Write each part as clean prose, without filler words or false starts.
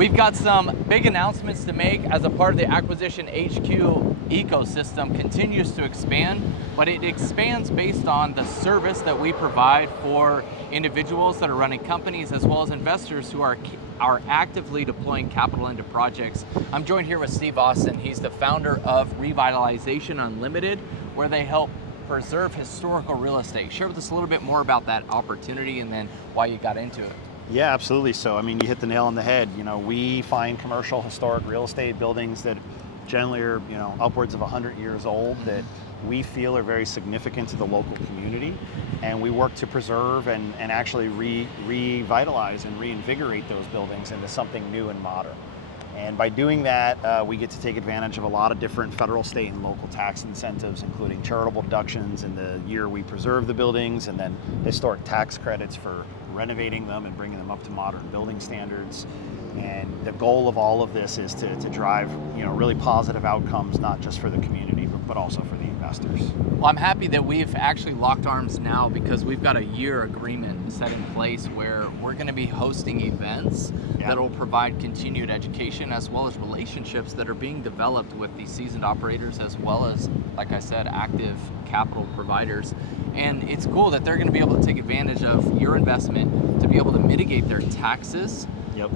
We've got some big announcements to make as a part of the Acquisition HQ ecosystem continues to expand, but it expands based on the service that we provide for individuals that are running companies as well as investors who are actively deploying capital into projects. I'm joined here with Steve Austin. He's the founder of Revitalization Unlimited, where they help preserve historical real estate. Share with us a little bit more about that opportunity and then why you got into it. Yeah, absolutely. So, I mean, you hit the nail on the head. You know, we find commercial historic real estate buildings that generally are, upwards of 100 years old that we feel are very significant to the local community. And we work to preserve and actually revitalize and reinvigorate those buildings into something new and modern. And by doing that, we get to take advantage of a lot of different federal, state, and local tax incentives, including charitable deductions in the year we preserve the buildings, and then historic tax credits for renovating them and bringing them up to modern building standards. And the goal of all of this is to drive, really positive outcomes, not just for the community, but also for the investors. Well, I'm happy that we've actually locked arms now because we've got a year agreement set in place where we're going to be hosting events that will provide continued education as well as relationships that are being developed with these seasoned operators as well as, like I said, active capital providers. And it's cool that they're going to be able to take advantage of your investment to be able to mitigate their taxes,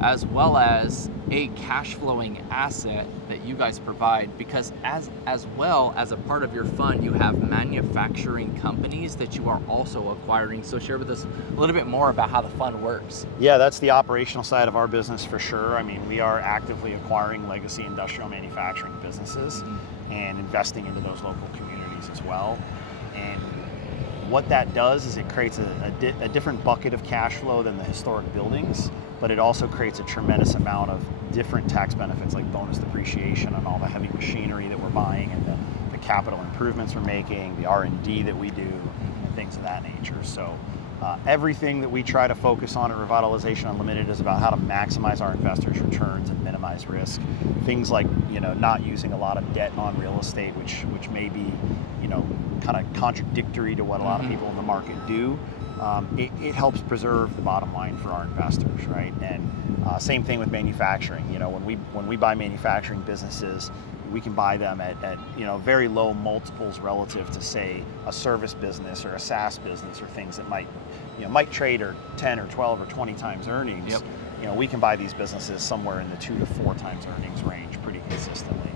as well as a cash flowing asset that you guys provide, because as well as a part of your fund, you have manufacturing companies that you are also acquiring. So share with us a little bit more about how the fund works. Yeah, that's the operational side of our business for sure. I mean, we are actively acquiring legacy industrial manufacturing businesses and investing into those local communities as well. And what that does is it creates a different bucket of cash flow than the historic buildings, but it also creates a tremendous amount of different tax benefits like bonus depreciation on all the heavy machinery that we're buying and the capital improvements we're making, the R&D that we do, and things of that nature. So everything that we try to focus on at Revitalization Unlimited is about how to maximize our investors' returns and minimize risk. Things like, not using a lot of debt on real estate, which may be, kind of contradictory to what a lot of people in the market do. It helps preserve the bottom line for our investors, right? And same thing with manufacturing. When we buy manufacturing businesses, we can buy them at very low multiples relative to, say, a service business or a SaaS business or things that might trade at 10 or 12 or 20 times earnings. We can buy these businesses somewhere in the 2 to 4 times earnings range pretty consistently.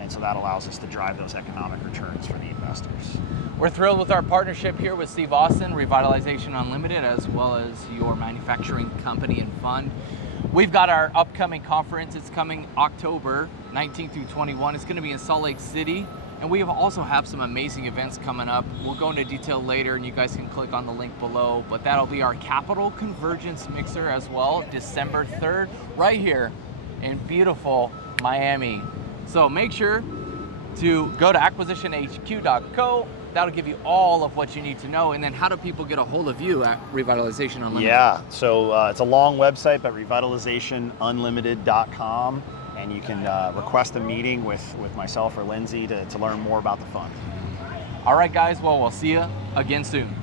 And so that allows us to drive those economic returns for the investors. We're thrilled with our partnership here with Steve Austin, Revitalization Unlimited, as well as your manufacturing company and fund. We've got our upcoming conference. It's coming October 19th through 21. It's going to be in Salt Lake City. And we also have some amazing events coming up. We'll go into detail later and you guys can click on the link below. But that'll be our Capital Convergence Mixer as well, December 3rd, right here in beautiful Miami. So make sure to go to acquisitionhq.co. That'll give you all of what you need to know. And then how do people get a hold of you at Revitalization Unlimited? Yeah, so it's a long website, but revitalizationunlimited.com. And you can request a meeting with myself or Lindsay to learn more about the fund. All right, guys. Well, we'll see you again soon.